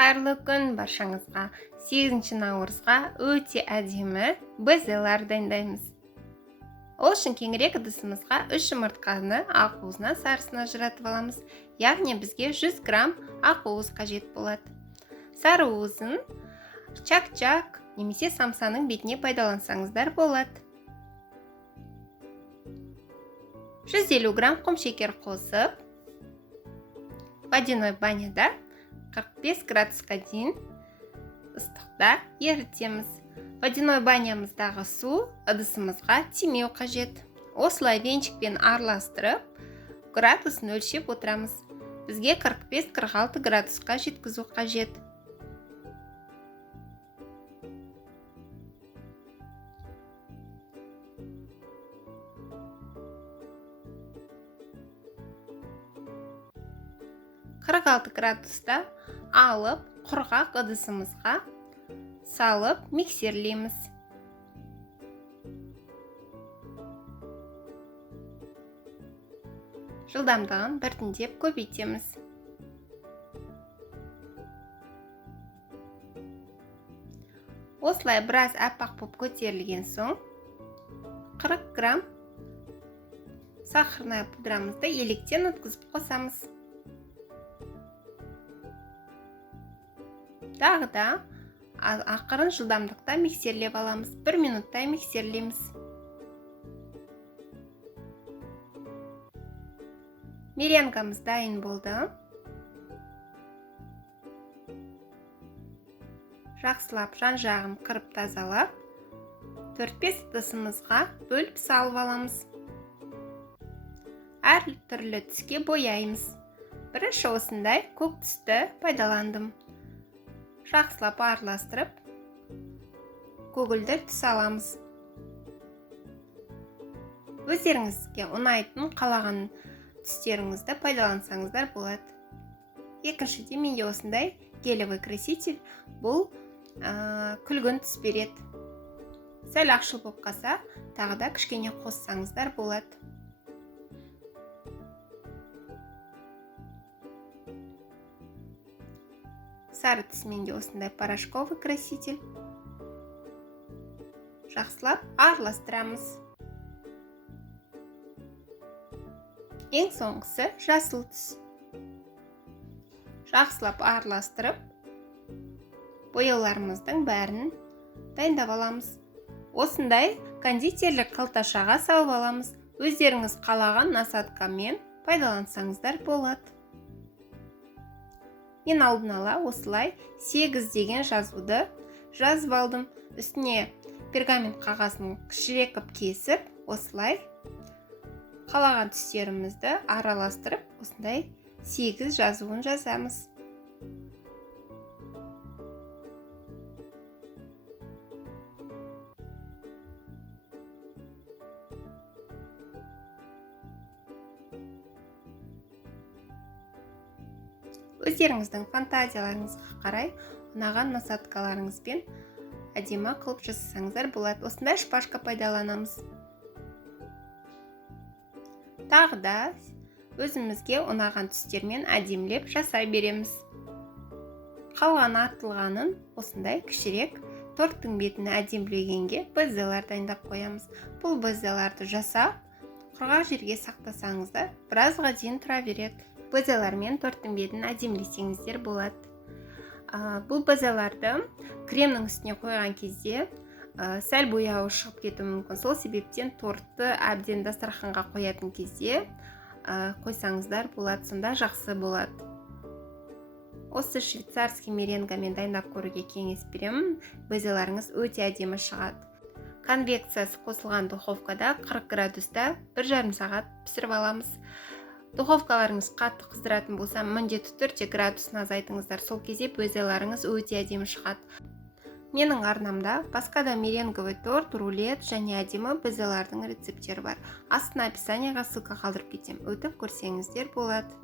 Қайырлы күн баршаңызға. 8 наурызға өте әдемі безелар дайындаймыз. Ол үшін кеңірек ыдысымызға 3 жұмыртқаны ақуызына сарысына ажыратып аламыз. Яғни бізге 100 грамм ақуыз қажет болады. Сары уызын чак-чак немесе самсаның бетіне пайдалансаңыздар болады. 150 грамм құм шекер қосып, водяной баняда 45 градусқа дейін ыстықта ерітеміз. Водяной банямыздағы су ыдысымызға тимеу қажет. Осылай венчикпен араластырып, градусын өлшеп отырамыз. Бізге 45-46 градусқа жеткізу қажет. градуста алып, құрғақ ыдысымызға салып миксерлейміз. Жылдамдығын біртіндеп көбейтеміз. Осылай біраз аппақ боп көтерілген соң 40 грамм сахарный пудрамызды електен өткізіп қосамыз. Тағы да ақырын жылдамдықта миксерлеп аламыз. 1 минуттай миксерлейміз. Меренгамыз дайын болды. Жақсылап жан-жағын қырып тазалап, 4-5 ыдысымызға бөліп салып аламыз. Әр түрлі түске бояймыз. Бірінші осындай көк түсті пайдаландым. Жақсылап араластырып, көгілдір түс аламыз. Өздеріңізге ұнайтын қалаған түстеріңізді пайдалансаңыздар болады. Екіншіде менде осындай гелевый краситель, бұл күлгін түс береді. Сәл ақшыл болып қалса, тағы да кішкене қоссаңыздар болады. Сары түсменде осындай порошковый краситель. Жақсылап араластырамыз. Ең соңғысы жасыл түс. Жақсылап араластырып, бояуларымыздың бәрін дайындап аламыз. Осындай кондитерлік қалташаға салып аламыз. Өздеріңіз қалаған насадкамен пайдалансаңыздар болады. Мен алдын ала осылай 8 деген жазуды жазып алдым. Үстіне пергамент қағазын кішірек қып кесіп, осылай қалаған түстерімізді араластырып, осындай 8 жазуын жазамыз. Өздеріңіздің фантазияларыңызға қарай ұнаған насадкаларыңызбен әдемі қылып жасасаңыздар болады. Осындай шпажка пайдаланамыз. Тағы да өзімізге ұнаған түстермен әдемілеп жасай береміз. Қалған артылғанын осындай кішірек торттың бетін әдемілегенге безелар дайындап қоямыз. Бұл безеларды жасап, құрғақ жерге сақтасаңыздар, біразға дейін тұра береді. Безелармен торттың бетін әдемілесеңіздер болады. Бұл безеларды кремнің үстіне қойған кезде сәл бояуы шығып кетуі мүмкін. Сол себептен тортты әбден дастарханға қоятын кезде қойсаңыздар болады, сонда жақсы болады. Осы швейцарский меренгамен дайындап көруге кеңес беремін. Безеларыңыз өте әдемі шығады. Конвекциясы қосылған духовкада 40 градуста 1,5 сағат пісіріп аламыз. Духовкаларыңыз қатты қыздыратын болса, міндетті түрде градусын азайтыңыздар. Сол кезде безеларыңыз өте әдемі шығады. Менің арнамда басқа да меренговый торт, рулет және әдемі безелардың рецептері бар. Астына описаниеға ссылка қалдырып кетем. Өтіп көрсеңіздер болады.